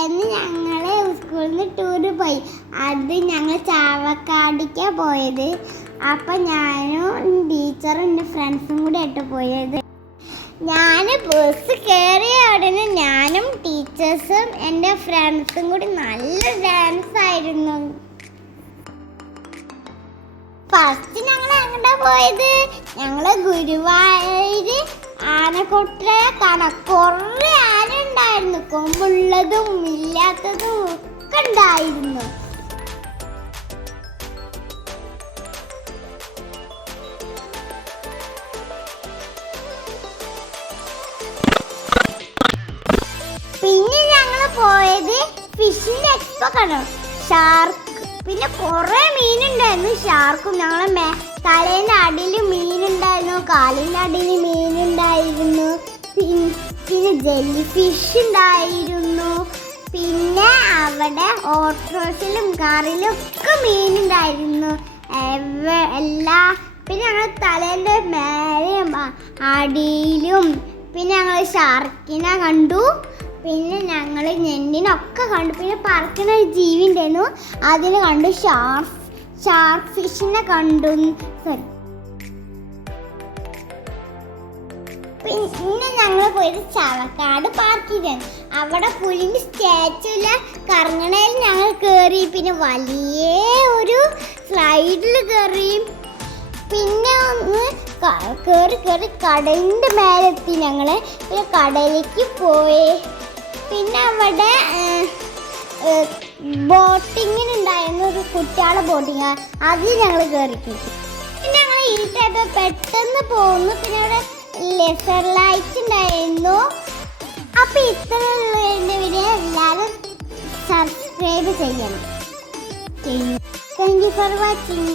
എന്ന് ഞങ്ങൾ സ്കൂളിൽ നിന്ന് ടൂറ് പോയി. അത് ഞങ്ങൾ ചാവക്കാടിക്കാണ് പോയത്. അപ്പം ഞാനും ടീച്ചറും എൻ്റെ ഫ്രണ്ട്സും കൂടി ആയിട്ട് പോയത്. ഞാൻ ബസ് കയറിയ ഉടനെ ഞാനും ടീച്ചേഴ്സും എൻ്റെ ഫ്രണ്ട്സും കൂടി നല്ല ഡാൻസ് ആയിരുന്നു. ഫസ്റ്റ് ഞങ്ങൾ എങ്ങോട്ടാ പോയത്? ഞങ്ങൾ ഗുരുവായൂര് ആനക്കൊട്ടിലെ കാണാൻ. കുറേ ആന ഉണ്ടായിരുന്നു, കൊമ്പുള്ളതും ഇല്ലാത്തതും ഒക്കെ ഉണ്ടായിരുന്നു. പിന്നെ ഞങ്ങൾ പോയത് ഫിഷിന്റെ എക്സ്പോ കാണാൻ. ഷാർക്ക്, പിന്നെ കുറെ മീനുണ്ടായിരുന്നു. ഷാർക്കും ഞങ്ങളെ തലേൻ്റെ അടിയിൽ മീനുണ്ടായിരുന്നു, കാലിൻ്റെ അടിയിൽ മീനുണ്ടായിരുന്നു, പിന്നെ ജെല്ലി ഫിഷ് ഉണ്ടായിരുന്നു. പിന്നെ അവിടെ ഓട്ടോസിലും കാറിലും ഒക്കെ മീനുണ്ടായിരുന്നു പിന്നെ ഞങ്ങൾ തലേൻ്റെ മേലെയും അടിയിലും പിന്നെ ഞങ്ങൾ ഷാർക്കിനെ കണ്ടു. പിന്നെ ഞങ്ങൾ ഞെണ്ടിനൊക്കെ കണ്ടു. പിന്നെ പറക്കുന്ന ഒരു ജീവി ഉണ്ടായിരുന്നു, അതിനെ കണ്ടു. ഷാർക്ക് ഫിഷിനെ കണ്ടു. പിന്നെ ഞങ്ങൾ പോയത് ചാവക്കാട് പാർക്കിലാണ്. അവിടെ പുലിൻ്റെ സ്റ്റാച്ചുവിൽ കറങ്ങണയിൽ ഞങ്ങൾ കയറി. പിന്നെ വലിയ ഒരു സ്ലൈഡിൽ കയറി. പിന്നെ ഒന്ന് കയറി കടലിൻ്റെ മേലെത്തി ഞങ്ങൾ. പിന്നെ കടലിലേക്ക് പോയി. പിന്നെ അവിടെ ബോട്ടിങ്ങിനുണ്ടായിരുന്നു, ഒരു കുട്ടികളെ ബോട്ടിങ്, അതിൽ ഞങ്ങൾ കയറി. പിന്നെ ഞങ്ങൾ ഇരുട്ടായിട്ട് പെട്ടെന്ന് പോകുന്നു. പിന്നെ അവിടെ ലെസർ ലൈറ്റ് ഉണ്ടായിരുന്നു. അപ്പോൾ ഇത്രയുള്ള എൻ്റെ വീഡിയോ എല്ലാവരും സബ്സ്ക്രൈബ് ചെയ്യണം. Thank you for watching.